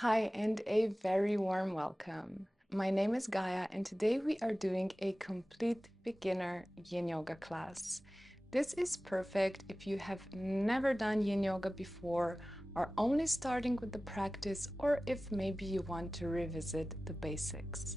Hi, and a very warm welcome. My name is Gaia, and today we are doing a complete beginner yin yoga class. This is perfect if you have never done yin yoga before, are only starting with the practice, or if maybe you want to revisit the basics.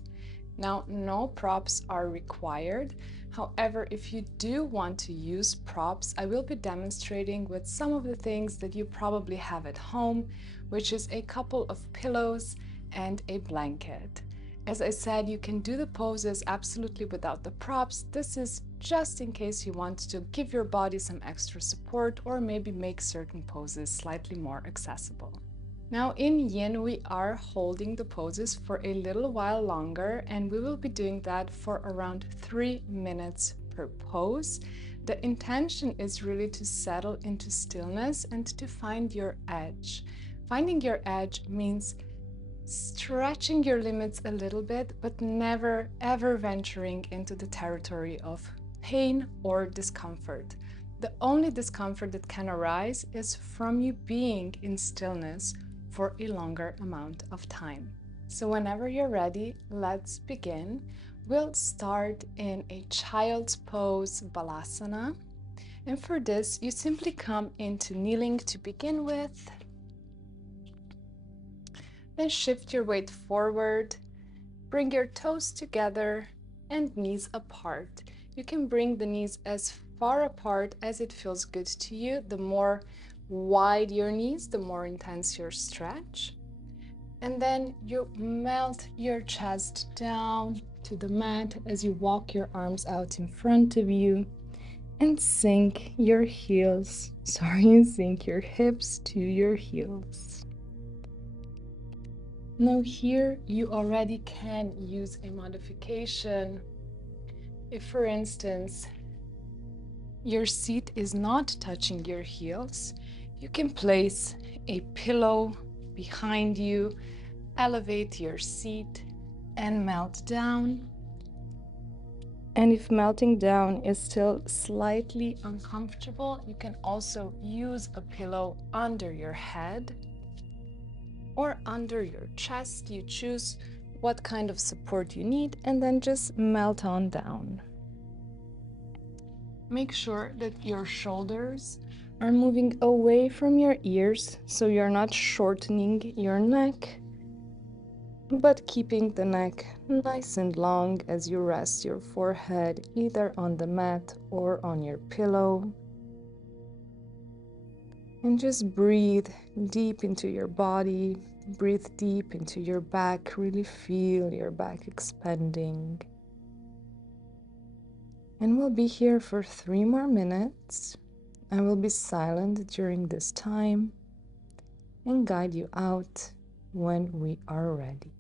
Now, no props are required. However, if you do want to use props, I will be demonstrating with some of the things that you probably have at home, which is a couple of pillows and a blanket. As I said, you can do the poses absolutely without the props. This is just in case you want to give your body some extra support or maybe make certain poses slightly more accessible. Now in yin, we are holding the poses for a little while longer, and we will be doing that for around 3 minutes per pose. The intention is really to settle into stillness and to find your edge. Finding your edge means stretching your limits a little bit, but never ever venturing into the territory of pain or discomfort. The only discomfort that can arise is from you being in stillness for a longer amount of time. So whenever you're ready, let's begin. We'll start in a child's pose, balasana. And for this, you simply come into kneeling to begin with. Then shift your weight forward. Bring your toes together and knees apart. You can bring the knees as far apart as it feels good to you. The more wide your knees, the more intense your stretch. And then you melt your chest down to the mat as you walk your arms out in front of you and sink your hips to your heels. Now here you already can use a modification. If, for instance, your seat is not touching your heels, you can place a pillow behind you, elevate your seat, and melt down. And if melting down is still slightly uncomfortable, you can also use a pillow under your head or under your chest. You choose what kind of support you need and then just melt on down. Make sure that your shoulders are moving away from your ears so you're not shortening your neck, but keeping the neck nice and long as you rest your forehead either on the mat or on your pillow. And just breathe deep into your body, breathe deep into your back, really feel your back expanding. And we'll be here for 3 more minutes. I will be silent during this time and guide you out when we are ready.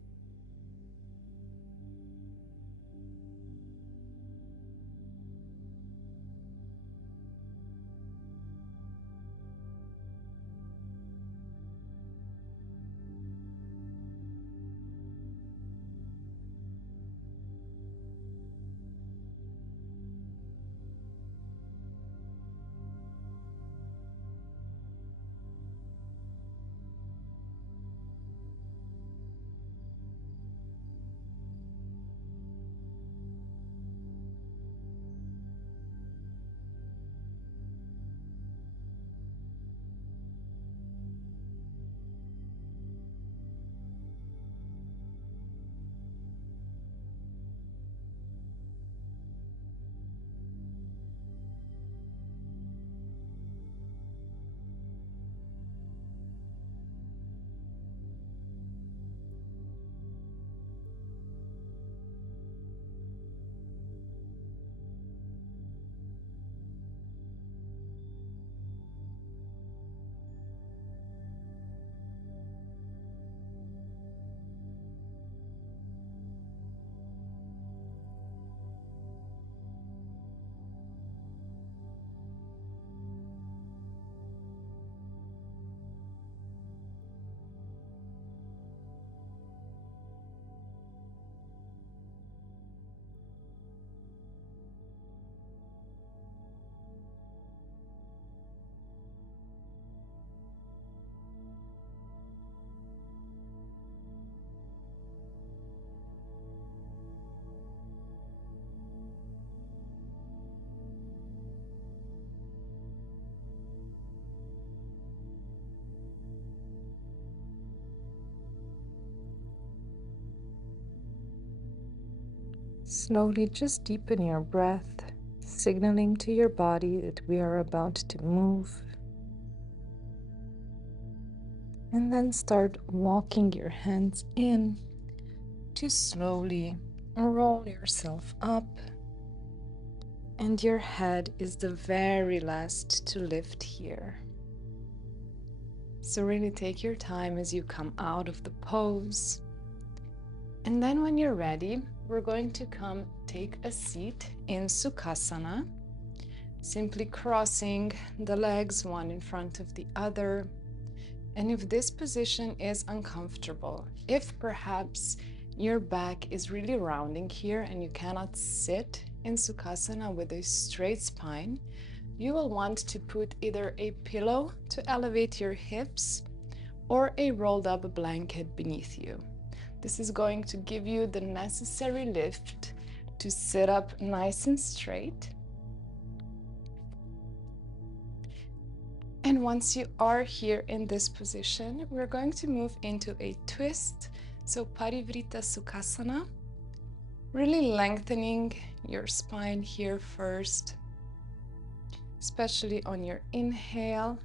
Slowly just deepen your breath, signaling to your body that we are about to move. And then start walking your hands in to slowly roll yourself up. And your head is the very last to lift here. So really take your time as you come out of the pose. And then when you're ready, we're going to come take a seat in Sukhasana, simply crossing the legs one in front of the other. And if this position is uncomfortable, if perhaps your back is really rounding here and you cannot sit in Sukhasana with a straight spine, you will want to put either a pillow to elevate your hips or a rolled up blanket beneath you. This is going to give you the necessary lift to sit up nice and straight. And once you are here in this position, we're going to move into a twist. So Parivrita Sukhasana, really lengthening your spine here first, especially on your inhale.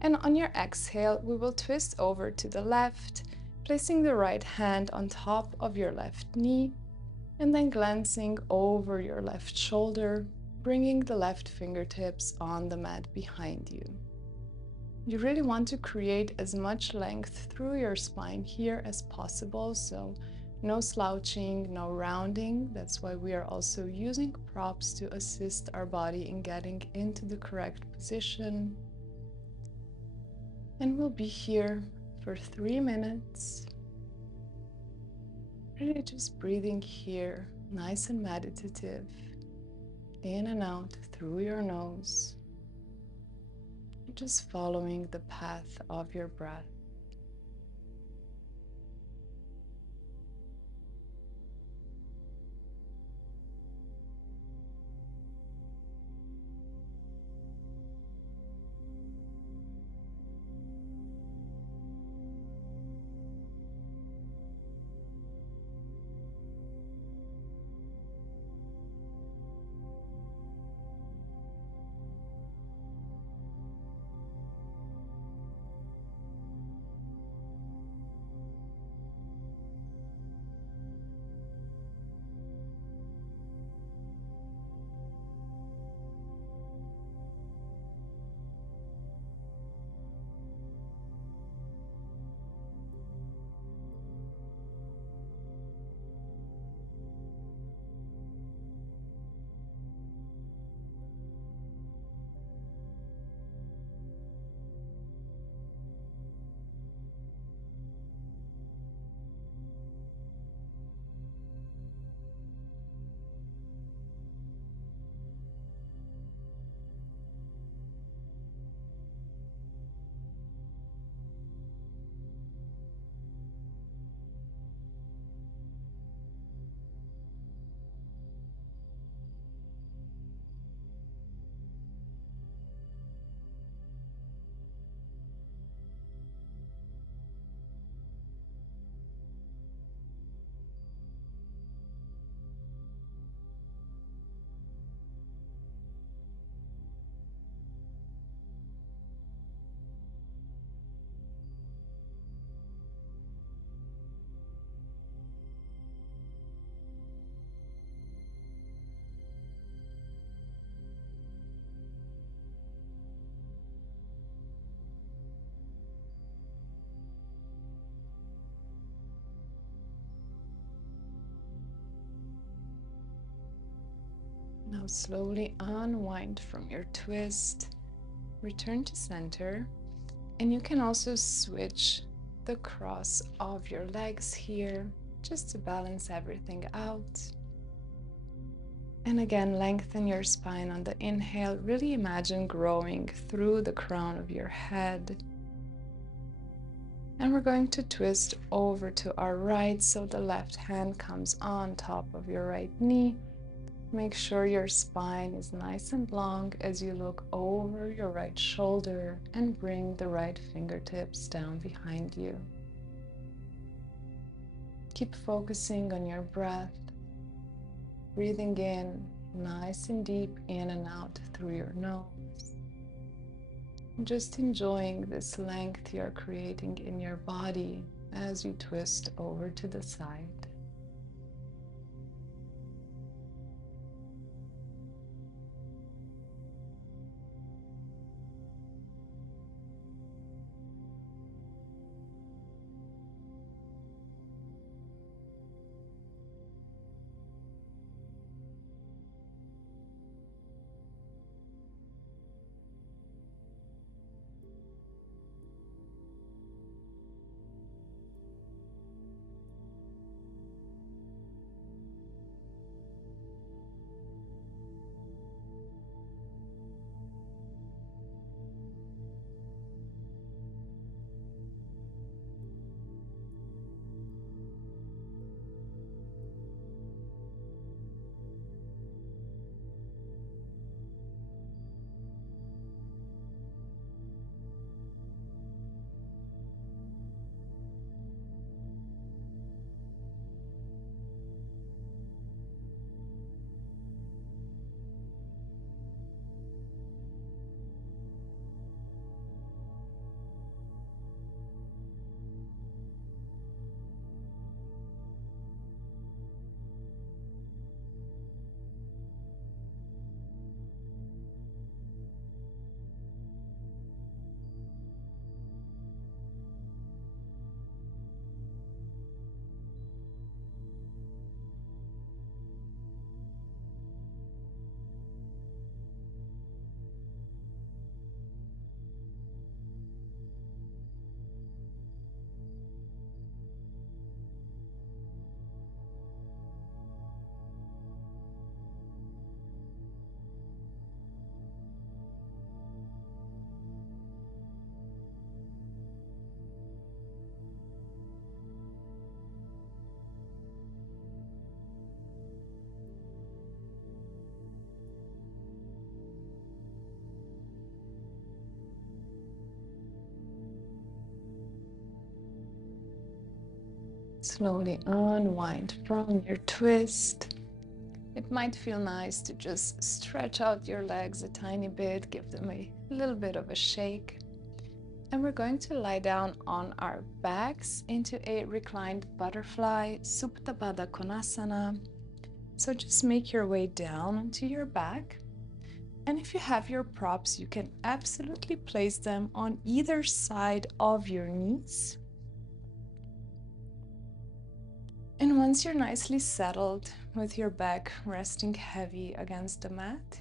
And on your exhale, we will twist over to the left, placing the right hand on top of your left knee, and then glancing over your left shoulder, bringing the left fingertips on the mat behind you. You really want to create as much length through your spine here as possible, so no slouching, no rounding. That's why we are also using props to assist our body in getting into the correct position. And we'll be here for 3 minutes. Really just breathing here, nice and meditative, in and out through your nose. Just following the path of your breath. Now slowly unwind from your twist, return to center, and you can also switch the cross of your legs here just to balance everything out. And again, lengthen your spine on the inhale. Really imagine growing through the crown of your head. And we're going to twist over to our right, so the left hand comes on top of your right knee. Make sure your spine is nice and long as you look over your right shoulder and bring the right fingertips down behind you. Keep focusing on your breath. Breathing in nice and deep in and out through your nose. Just enjoying this length you're creating in your body as you twist over to the side. Slowly unwind from your twist. It might feel nice to just stretch out your legs a tiny bit, give them a little bit of a shake. And we're going to lie down on our backs into a reclined butterfly, Supta Baddha Konasana. So just make your way down onto your back. And if you have your props, you can absolutely place them on either side of your knees. And once you're nicely settled with your back resting heavy against the mat,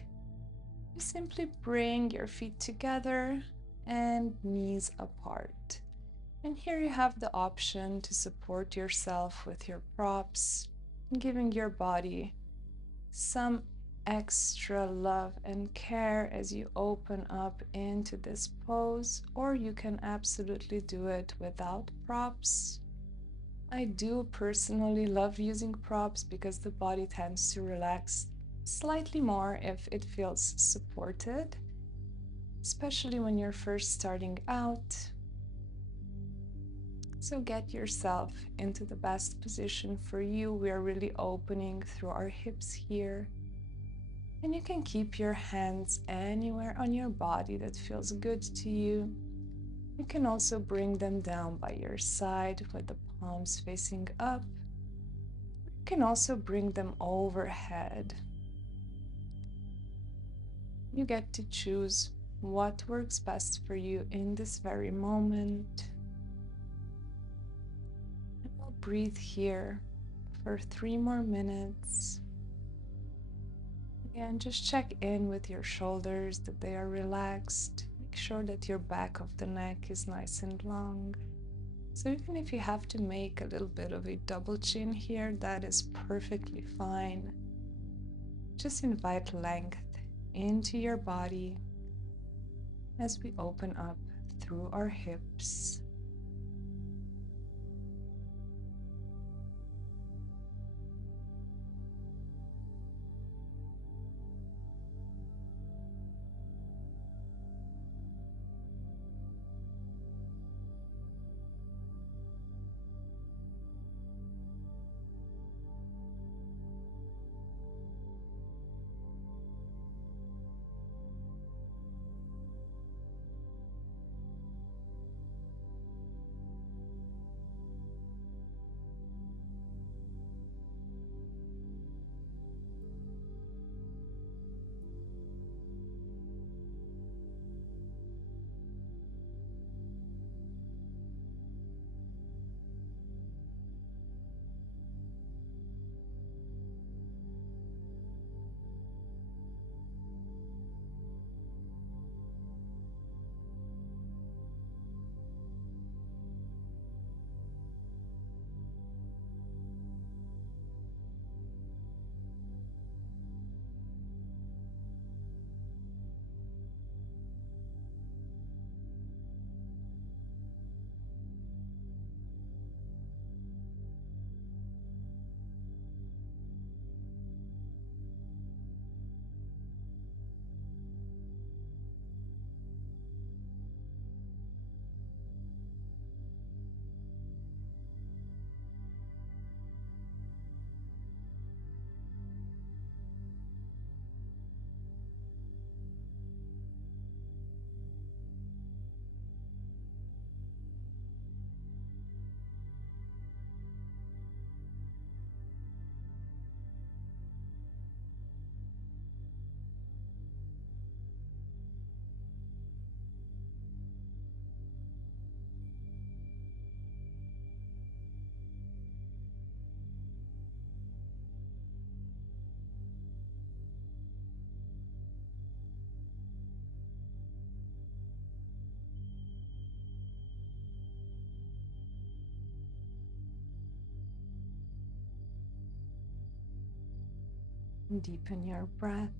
you simply bring your feet together and knees apart. And here you have the option to support yourself with your props, giving your body some extra love and care as you open up into this pose, or you can absolutely do it without props. I do personally love using props because the body tends to relax slightly more if it feels supported, especially when you're first starting out. So get yourself into the best position for you. We are really opening through our hips here. And you can keep your hands anywhere on your body that feels good to you. You can also bring them down by your side with the palms facing up. You can also bring them overhead. You get to choose what works best for you in this very moment. And we'll breathe here for 3 more minutes. Again, just check in with your shoulders that they are relaxed. Make sure that your back of the neck is nice and long. So even if you have to make a little bit of a double chin here, that is perfectly fine. Just invite length into your body as we open up through our hips. Deepen your breath,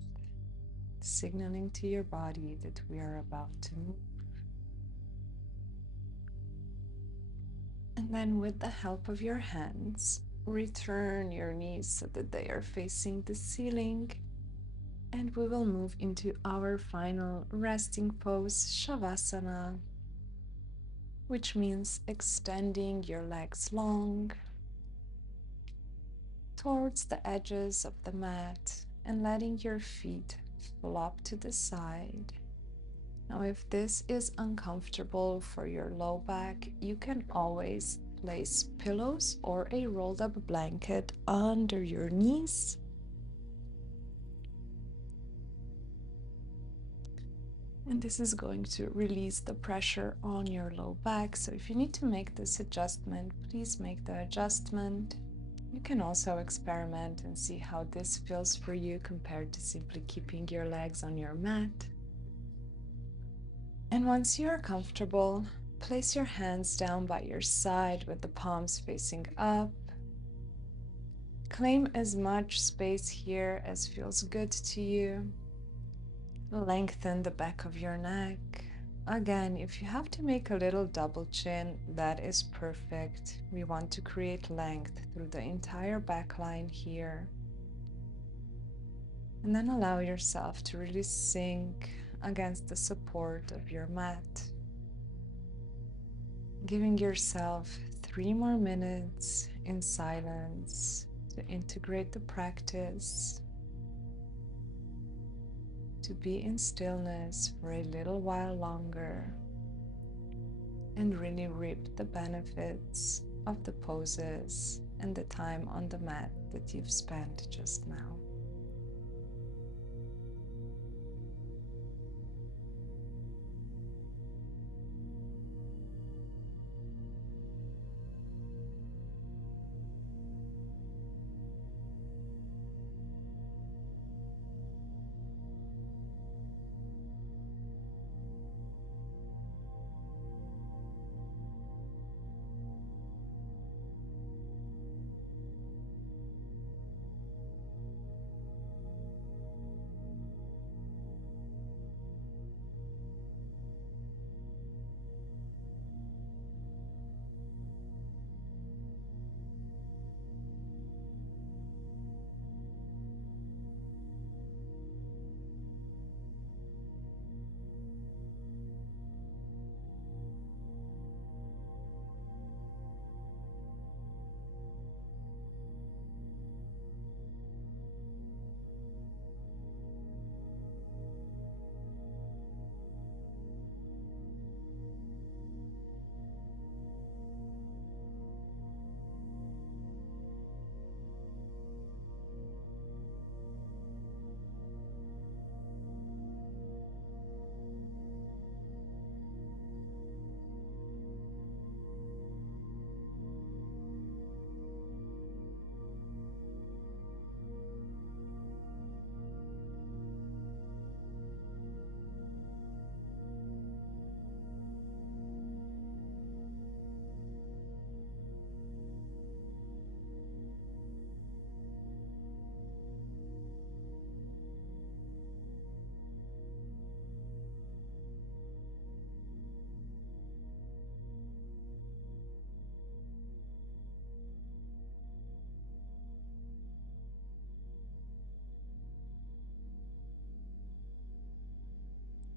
signaling to your body that we are about to move. And then, with the help of your hands, return your knees so that they are facing the ceiling. And we will move into our final resting pose, shavasana, which means extending your legs long towards the edges of the mat and letting your feet flop to the side. Now, if this is uncomfortable for your low back, you can always place pillows or a rolled up blanket under your knees. And this is going to release the pressure on your low back. So if you need to make this adjustment, please make the adjustment. You can also experiment and see how this feels for you compared to simply keeping your legs on your mat. And once you are comfortable, place your hands down by your side with the palms facing up. Claim as much space here as feels good to you. Lengthen the back of your neck. Again, if you have to make a little double chin, that is perfect. We want to create length through the entire back line here. And then allow yourself to really sink against the support of your mat. Giving yourself 3 more minutes in silence to integrate the practice, to be in stillness for a little while longer, and really reap the benefits of the poses and the time on the mat that you've spent just now.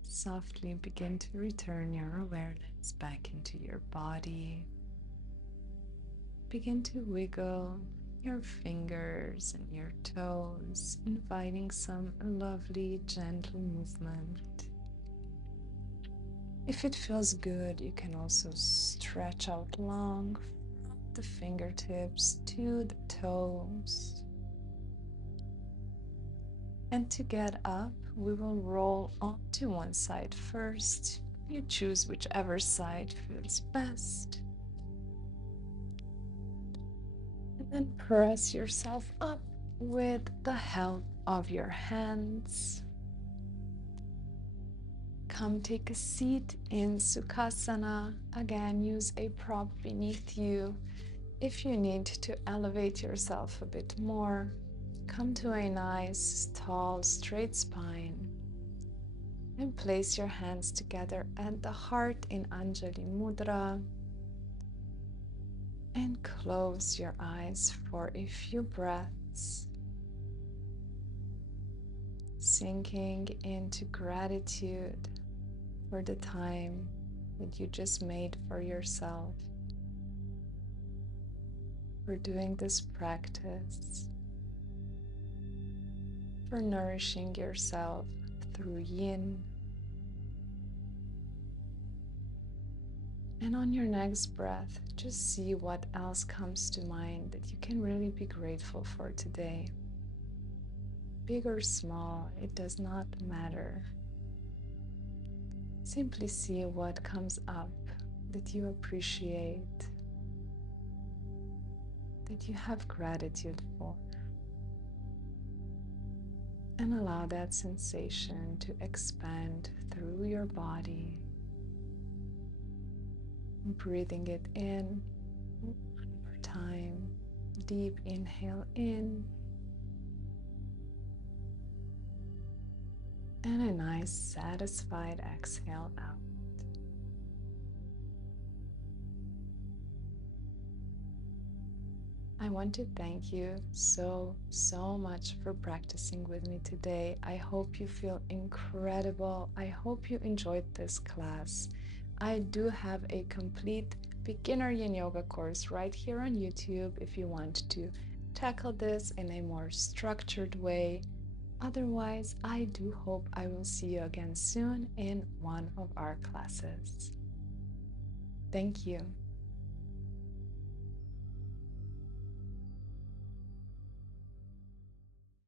Softly begin to return your awareness back into your body. Begin to wiggle your fingers and your toes, inviting some lovely, gentle movement. If it feels good, you can also stretch out long from the fingertips to the toes. And to get up, we will roll onto one side first. You choose whichever side feels best. And then press yourself up with the help of your hands. Come take a seat in Sukhasana. Again, use a prop beneath you if you need to elevate yourself a bit more. Come to a nice, tall, straight spine and place your hands together at the heart in Anjali Mudra and close your eyes for a few breaths, sinking into gratitude for the time that you just made for yourself, for doing this practice, for nourishing yourself through yin. And on your next breath, just see what else comes to mind that you can really be grateful for today. Big or small, it does not matter. Simply see what comes up that you appreciate, that you have gratitude for. And allow that sensation to expand through your body. Breathing it in one more time. Deep inhale in. And a nice satisfied exhale out. I want to thank you so much for practicing with me today. I hope you feel incredible. I hope you enjoyed this class. I do have a complete Beginner Yin Yoga course right here on YouTube if you want to tackle this in a more structured way. Otherwise, I do hope I will see you again soon in one of our classes. Thank you.